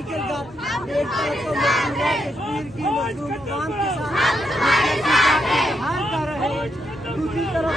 नहीं किरदार। एक तरफ तो मजदूर कश्मीर की मजदूर आवाम के साथ इजहार कर रहे हैं, दूसरी तरफ